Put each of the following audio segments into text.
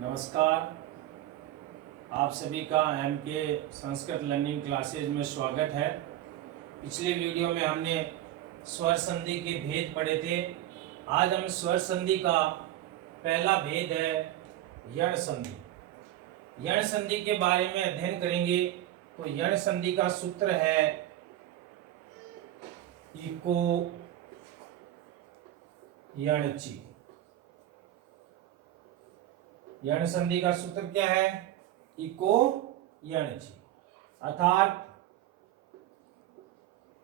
नमस्कार। आप सभी का एम के संस्कृत लर्निंग क्लासेज में स्वागत है। पिछले वीडियो में हमने स्वर संधि के भेद पढ़े थे। आज हम स्वर संधि का पहला भेद है यण संधि। यण संधि के बारे में अध्ययन करेंगे। तो यण संधि का सूत्र है इको यणचि। यण संधि का सूत्र क्या है? इको यणचि, अर्थात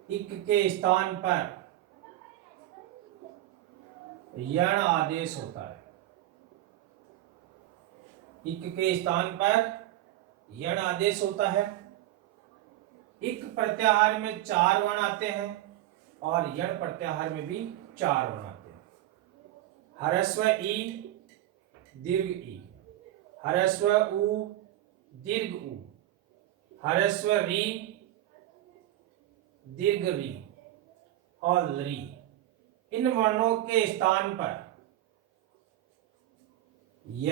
इक के स्थान पर यण आदेश होता है। इक के स्थान पर यण आदेश होता है। इक प्रत्याहार में 4 वर्ण आते हैं और यण प्रत्याहार में भी 4 वर्ण आते हैं। ह्रस्व ई, दीर्घ ई, ह्रस्व उ, दीर्घ उ, ह्रस्व री, दीर्घ री और री। इन वर्णों के स्थान पर य,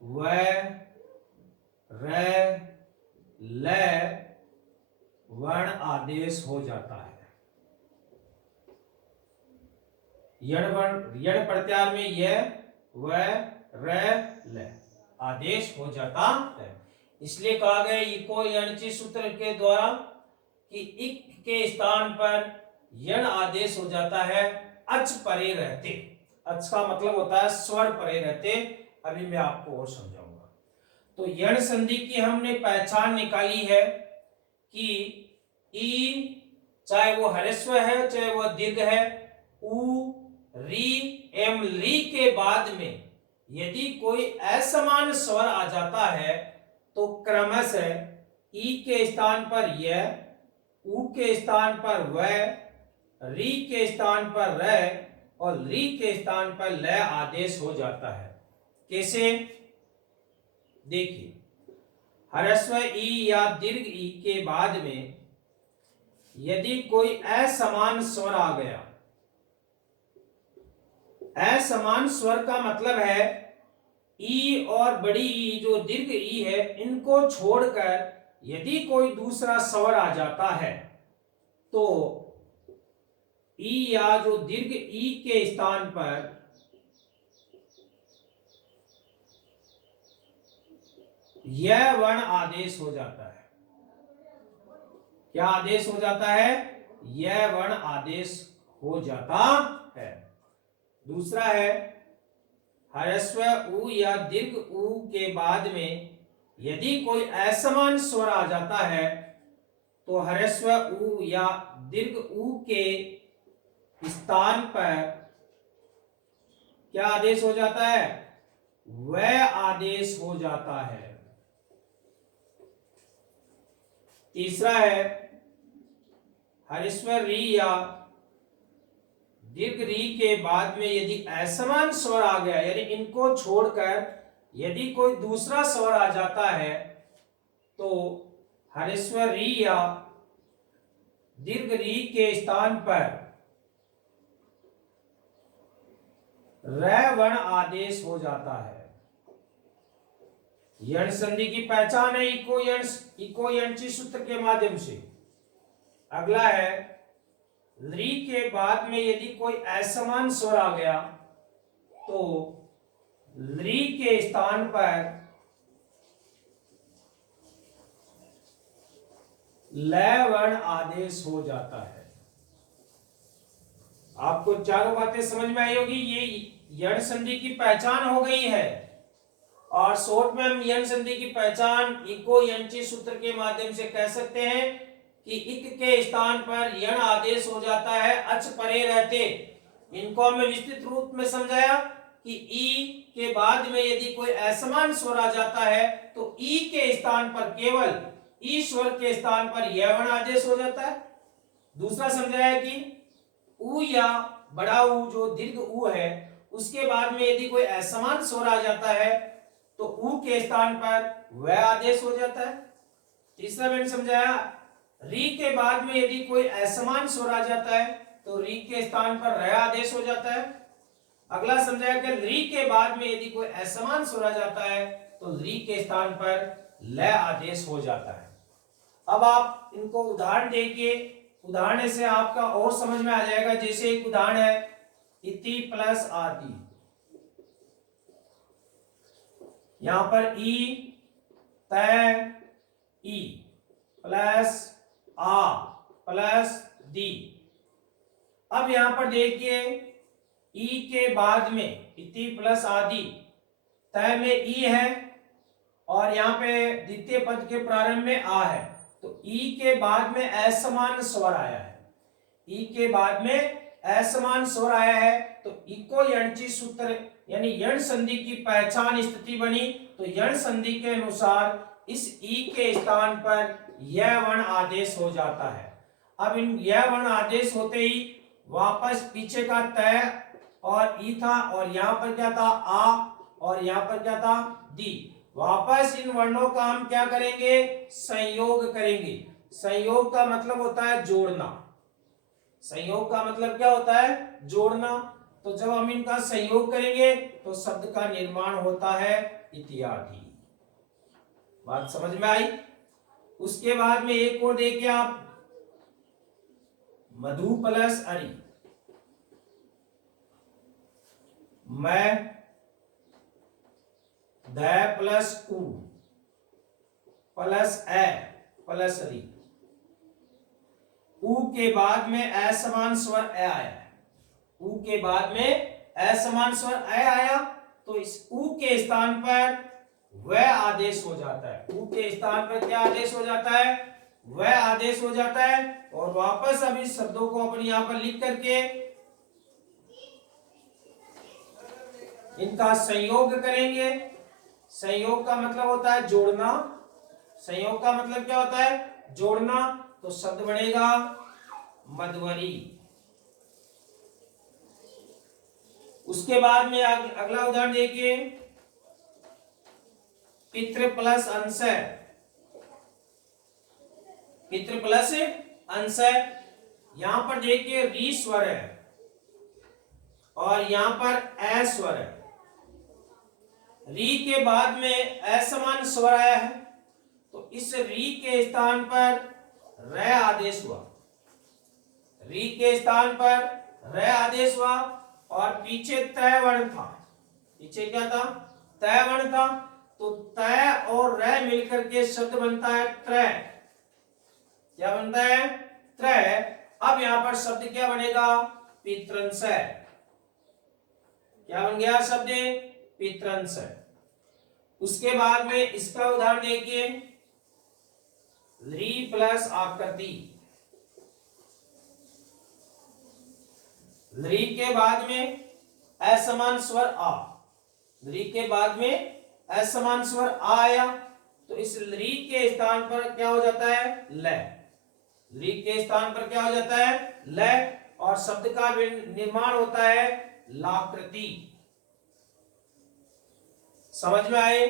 व, र, ल वर्ण आदेश हो जाता है। यण प्रत्याहार में य, व, र, ल आदेश हो जाता है। इसलिए कहा गया इको यणचि सूत्र के द्वारा कि इक के स्थान पर यण आदेश हो जाता है अच परे रहते। अच का मतलब होता है स्वर परे रहते। अभी मैं आपको और समझाऊंगा। तो यण संधि की हमने पहचान निकाली है कि ई चाहे वो ह्रस्व है चाहे वो दीर्घ है, उ, री एवं री के बाद में यदि कोई असमान स्वर आ जाता है तो क्रमशः ई के स्थान पर य, उ के स्थान पर व, री के स्थान पर र और री के स्थान पर ल आदेश हो जाता है। कैसे? देखिए, ह्रस्व ई या दीर्घ ई के बाद में यदि कोई असमान स्वर आ गया, असमान स्वर का मतलब है ई और बड़ी ई जो दीर्घ ई है इनको छोड़कर यदि कोई दूसरा स्वर आ जाता है तो ई या जो दीर्घ ई के स्थान पर यह वर्ण आदेश हो जाता है। क्या आदेश हो जाता है? यह वर्ण आदेश हो जाता है। दूसरा है ह्रस्व उ या दीर्घ उ के बाद में यदि कोई असमान स्वर आ जाता है तो ह्रस्व उ या दीर्घ उ के स्थान पर क्या आदेश हो जाता है? वह आदेश हो जाता है। तीसरा है ह्रस्व री या दीर्घ री के बाद में यदि असमान स्वर आ गया, यानी इनको छोड़कर यदि कोई दूसरा स्वर आ जाता है तो ह्रस्व री या दीर्घ री के स्थान पर र वर्ण आदेश हो जाता है। यण संधि की पहचान है इको यणचि सूत्र के माध्यम से। अगला है री के बाद में यदि कोई असमान स्वर आ गया तो री के स्थान पर ल वर्ण आदेश हो जाता है। आपको चारों बातें समझ में आई होगी। ये यण संधि की पहचान हो गई है और शॉर्ट में हम यण संधि की पहचान इको यणचि सूत्र के माध्यम से कह सकते हैं कि इक के स्थान पर यण आदेश हो जाता है अच परे रहते। इनको हमने विस्तृत रूप में समझाया कि ई के बाद में यदि कोई असमान स्वर आ जाता है तो ई के स्थान पर केवल ई स्वर के स्थान पर यह वर्ण आदेश हो जाता है। दूसरा समझाया कि उ या बड़ा उ जो दीर्घ उ है उसके बाद में यदि कोई असमान स्वर आ जाता है तो उ के स्थान पर वह आदेश हो जाता है। तीसरा मैंने समझाया री के बाद में यदि कोई असमान स्वर आ जाता है तो री के स्थान पर र आदेश हो जाता है। अगला समझाया कि री के बाद में यदि कोई असमान स्वर आ जाता है तो री के स्थान पर ल आदेश हो जाता है। अब आप इनको उदाहरण देखिए, उदाहरण से आपका और समझ में आ जाएगा। जैसे एक उदाहरण है इति प्लस आदि, यहां पर ई त ई प्लस आ प्लस दी। अब यहां पर देखिए ई के बाद में इति प्लस आदि, तय में ई है और यहाँ पे द्वितीय पद के प्रारंभ में आ है, तो ई के बाद में असमान स्वर आया है। ई के बाद में असमान स्वर आया है तो इको यणची सूत्र यानी यण संधि की पहचान स्थिति बनी। तो यण संधि के अनुसार इस ई के स्थान पर यह वर्ण आदेश हो जाता है। अब इन यह वर्ण आदेश होते ही वापस पीछे का तय और ई था और यहां पर क्या था आ और यहां पर क्या था दी। वापस इन वर्णों का हम क्या करेंगे, संयोग करेंगे। संयोग का मतलब होता है जोड़ना। संयोग का मतलब क्या होता है, जोड़ना। तो जब हम इनका संयोग करेंगे तो शब्द का निर्माण होता है इत्यादि। बात समझ में आई। उसके बाद में एक और देखिए आप, मधु प्लस अरि, मैं ध प्लस उ प्लस ए प्लस री। उ के बाद में असमान स्वर ए आया है। उ के बाद में असमान स्वर ए आया तो इस उ के स्थान पर वह आदेश हो जाता है। उ के स्थान पर क्या आदेश हो जाता है, वह आदेश हो जाता है। और वापस अब इस शब्दों को अपन यहां पर लिख करके इनका संयोग करेंगे। संयोग का मतलब होता है जोड़ना। संयोग का मतलब क्या होता है, जोड़ना। तो शब्द बनेगा मधुवरी। उसके बाद में अगला उदाहरण देखिए, पितृ प्लस अंश। पितृ प्लस अंश, यहां पर देखिए री स्वर है और यहां पर ए स्वर है। री के बाद में असमान स्वर आया है तो इस री के स्थान पर र आदेश हुआ। री के स्थान पर र आदेश हुआ और पीछे तय वर्ण था। पीछे क्या था, तय वर्ण था। तो तय और र मिलकर के शब्द बनता है त्रय। क्या बनता है, त्रय। अब यहां पर शब्द क्या बनेगा, पितृंश। क्या बन गया शब्द, पितृंश। उसके बाद में इसका उदाहरण देखिए, री प्लस आकृति। री के बाद में असमान स्वर आ। री के बाद में असमान स्वर आ आया तो इस री के स्थान पर क्या हो जाता है, ल। री के स्थान पर क्या हो जाता है, ल। और शब्द का निर्माण होता है लाकृति। समझ में आए।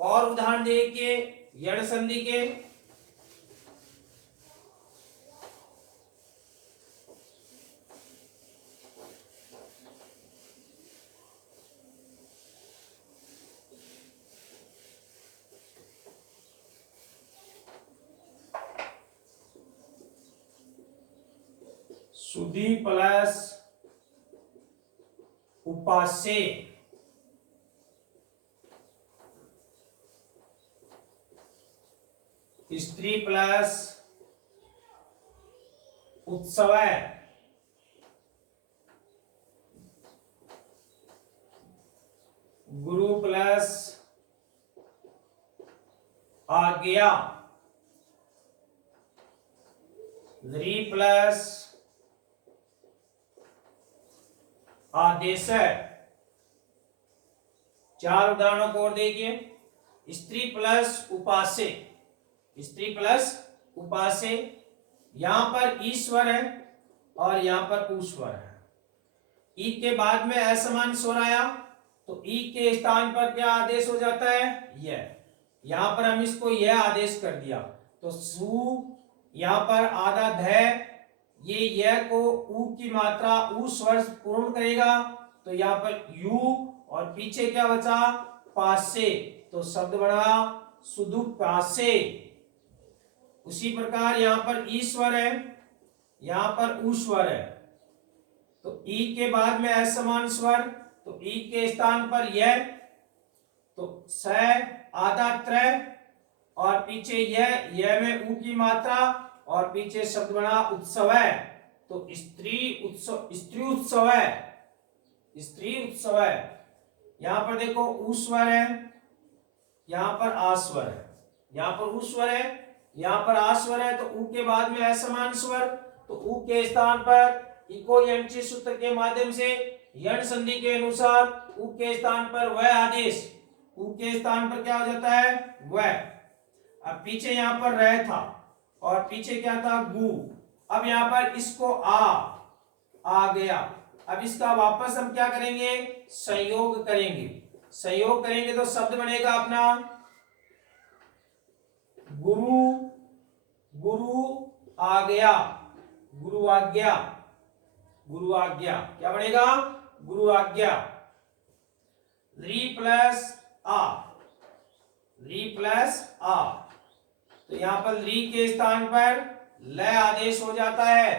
और उदाहरण देखिए यण संधि के, सुधी प्लस उपास्य। स्त्री प्लस उत्सव। गुरु प्लस आज्ञा। री प्लस आदेश। चार उदाहरणों को और देखिए, स्त्री प्लस उपास्य। स्त्री प्लस उपास्य, यहां पर ईश्वर है और यहां पर ऊश्वर है। ई के बाद में असमान स्वर आया तो ई के स्थान पर क्या आदेश हो जाता है, यह। यहां पर हम इसको यह आदेश कर दिया तो सु, यहां पर आधा ध, ये यह को ऊ की मात्रा ऊ स्वर पूर्ण करेगा तो यहाँ पर यू और पीछे क्या बचा, पासे, तो शब्द बना सुदुपासे। उसी प्रकार यहाँ पर ईश्वर है, यहाँ पर ऊ स्वर है, तो ई के बाद में असमान स्वर, तो ई के स्थान पर यह, तो स आधा त्रय और पीछे यह में ऊ की मात्रा और पीछे शब्द बना उत्सव है, तो स्त्री उत्सव, स्त्री उत्सव है, स्त्री उत्सव है। यहां पर देखो ऊ स्वर है, यहां पर आ स्वर है, यहां पर ऊ स्वर है, यहां पर आ स्वर है, तो ऊ के बाद में असमान स्वर, तो ऊ के स्थान पर इको यंची सूत्र के माध्यम से यण संधि के अनुसार ऊ के स्थान पर वह आदेश, ऊ के स्थान पर क्या हो जाता है, वह। अब पीछे यहां पर रह था और पीछे क्या था, गु। अब यहां पर इसको आ गया। अब इसका वापस हम क्या करेंगे, संयोग करेंगे। संयोग करेंगे तो शब्द बनेगा अपना गुरु, गुरु आ गया, गुरु आज्ञा, गुरु आज्ञा, क्या बनेगा, गुरु आज्ञा। री प्लस आ, री प्लस आ, तो यहां पर री के स्थान पर ल आदेश हो जाता है,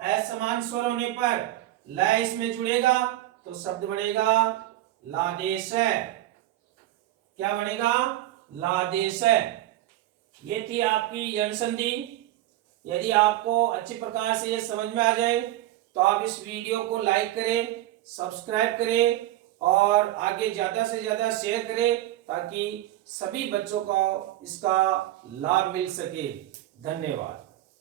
असमान स्वर होने पर ल इसमें जुड़ेगा तो शब्द बनेगा लादेश है, क्या बनेगा, लादेश है। ये थी आपकी यण संधि। यदि आपको अच्छी प्रकार से ये समझ में आ जाए तो आप इस वीडियो को लाइक करें, सब्सक्राइब करें और आगे ज्यादा से ज्यादा शेयर करें ताकि सभी बच्चों को इसका लाभ मिल सके। धन्यवाद।